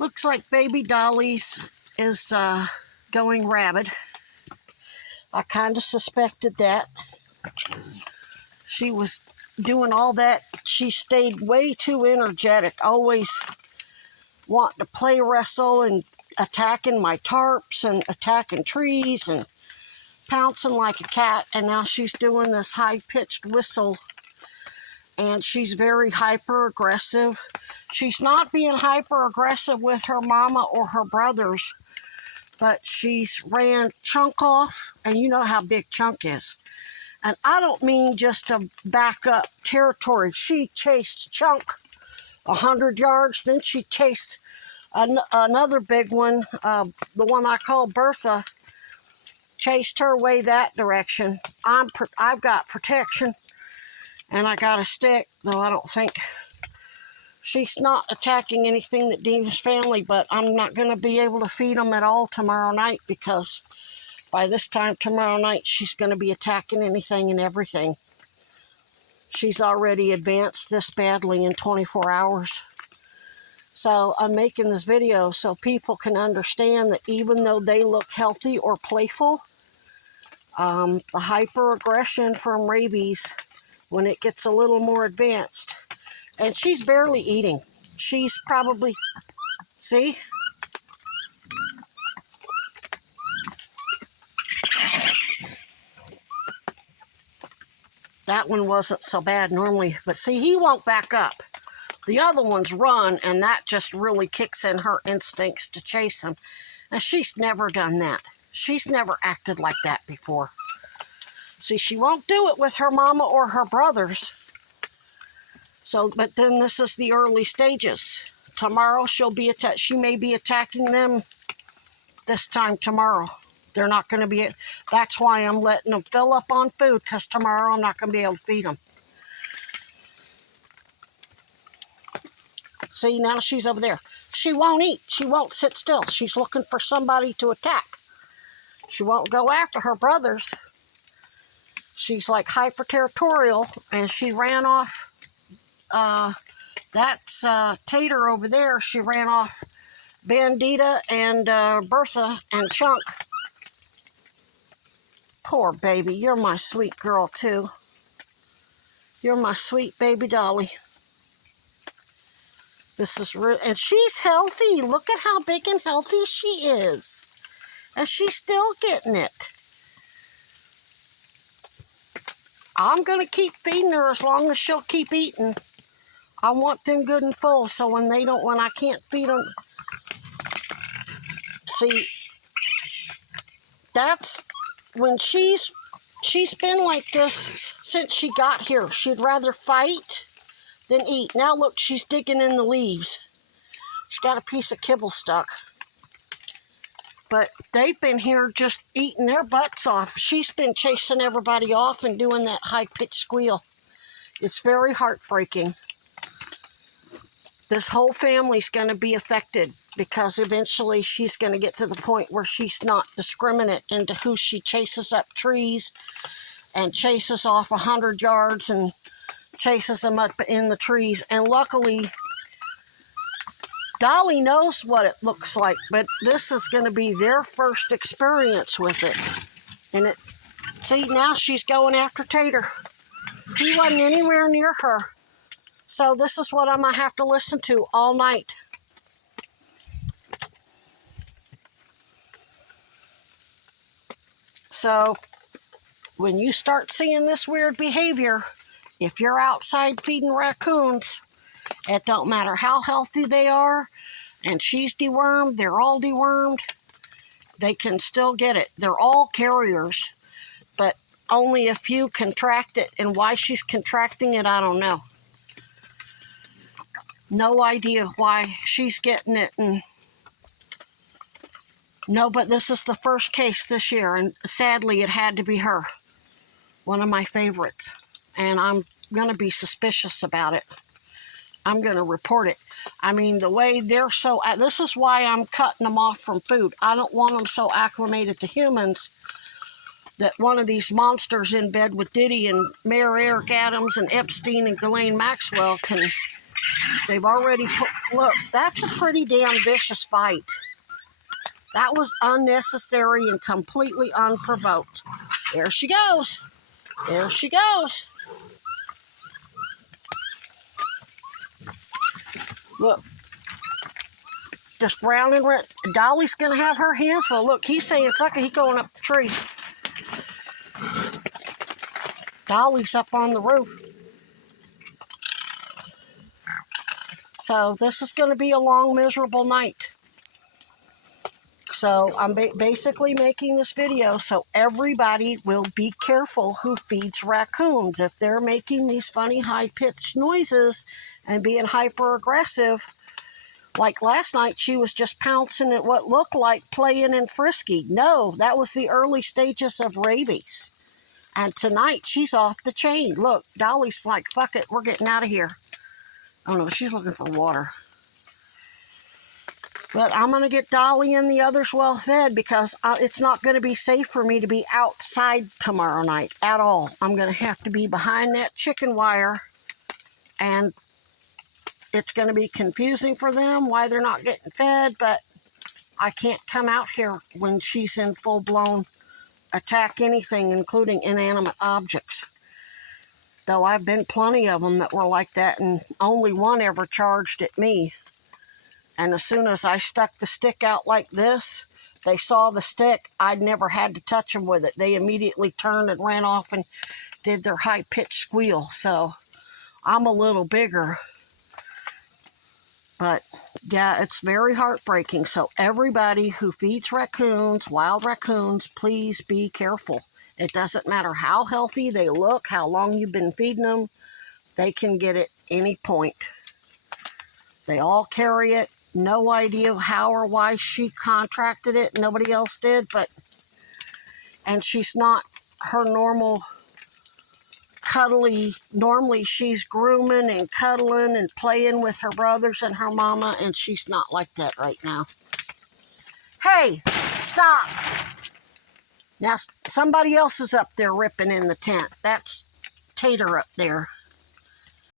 Looks like baby Dolly's is going rabid. I kind of suspected that. She was doing all that. She stayed way too energetic, always wanting to play wrestle and attacking my tarps and attacking trees and pouncing like a cat. And now she's doing this high-pitched whistle, and she's very hyper-aggressive. She's not being hyper-aggressive with her mama or her brothers, but she's ran Chunk off, and you know how big Chunk is. And I don't mean just to back up territory. She chased Chunk 100 yards, then she chased another big one, the one I call Bertha, chased her way that direction. I've got protection, and I got a stick, though I don't think she's not attacking anything that Dean's family, but I'm not going to be able to feed them at all tomorrow night, because by this time tomorrow night, she's going to be attacking anything and everything. She's already advanced this badly in 24 hours. So I'm making this video so people can understand that even though they look healthy or playful, the hyper-aggression from rabies, when it gets a little more advanced, and she's barely eating. She's probably, see? That one wasn't so bad normally, but see, he won't back up. The other ones run, and that just really kicks in her instincts to chase him. And she's never done that. She's never acted like that before. See, she won't do it with her mama or her brothers. So, but then this is the early stages. Tomorrow she may be attacking them this time tomorrow. They're not going to be, that's why I'm letting them fill up on food, because tomorrow I'm not going to be able to feed them. See, now she's over there. She won't eat. She won't sit still. She's looking for somebody to attack. She won't go after her brothers. She's like hyper-territorial, and she ran off. That's Tater over there. She ran off Bandita and Bertha and Chunk. Poor baby. You're my sweet girl, too. You're my sweet baby Dolly. This is real, and she's healthy. Look at how big and healthy she is. And she's still getting it. I'm going to keep feeding her as long as she'll keep eating. I want them good and full, so when I can't feed them, see, that's when she's been like this since she got here. She'd rather fight than eat. Now look, she's digging in the leaves. She's got a piece of kibble stuck. But they've been here just eating their butts off. She's been chasing everybody off and doing that high-pitched squeal. It's very heartbreaking. This whole family's going to be affected, because eventually she's going to get to the point where she's not discriminate into who she chases up trees and chases off 100 yards and chases them up in the trees. And luckily, Dolly knows what it looks like, but this is going to be their first experience with it. And see, now she's going after Tater. He wasn't anywhere near her. So this is what I'm going to have to listen to all night. So when you start seeing this weird behavior, if you're outside feeding raccoons, it don't matter how healthy they are, and she's dewormed, they're all dewormed, they can still get it. They're all carriers, but only a few contract it, and why she's contracting it, I don't know. No idea why she's getting it, and no, but this is the first case this year, and sadly it had to be her. One of my favorites, and I'm going to be suspicious about it. I'm going to report it. I mean, the way they're so, this is why I'm cutting them off from food. I don't want them so acclimated to humans that one of these monsters in bed with Diddy and Mayor Eric Adams and Epstein and Ghislaine Maxwell can They've already put, look, that's a pretty damn vicious fight. That was unnecessary and completely unprovoked. There she goes. There she goes. Look. Just brown and red. Dolly's going to have her hands full. Look, he's saying, fuck it, he's going up the tree. Dolly's up on the roof. So this is going to be a long, miserable night. So I'm basically making this video so everybody will be careful who feeds raccoons. If they're making these funny high-pitched noises and being hyper-aggressive, like last night, she was just pouncing at what looked like playing and frisky. No, that was the early stages of rabies. And tonight, she's off the chain. Look, Dolly's like, fuck it, we're getting out of here. Oh no, she's looking for water. But I'm going to get Dolly and the others well fed because it's not going to be safe for me to be outside tomorrow night at all. I'm going to have to be behind that chicken wire, and it's going to be confusing for them why they're not getting fed, but I can't come out here when she's in full-blown attack anything, including inanimate objects. Though I've been plenty of them that were like that, and only one ever charged at me. And as soon as I stuck the stick out like this, they saw the stick. I'd never had to touch them with it. They immediately turned and ran off and did their high-pitched squeal. So I'm a little bigger. But yeah, it's very heartbreaking. So everybody who feeds raccoons, wild raccoons, please be careful. It doesn't matter how healthy they look, how long you've been feeding them. They can get it any point. They all carry it. No idea how or why she contracted it. Nobody else did, and she's not her normal cuddly. Normally she's grooming and cuddling and playing with her brothers and her mama, and she's not like that right now. Hey, stop. Now somebody else is up there ripping in the tent. That's Tater up there.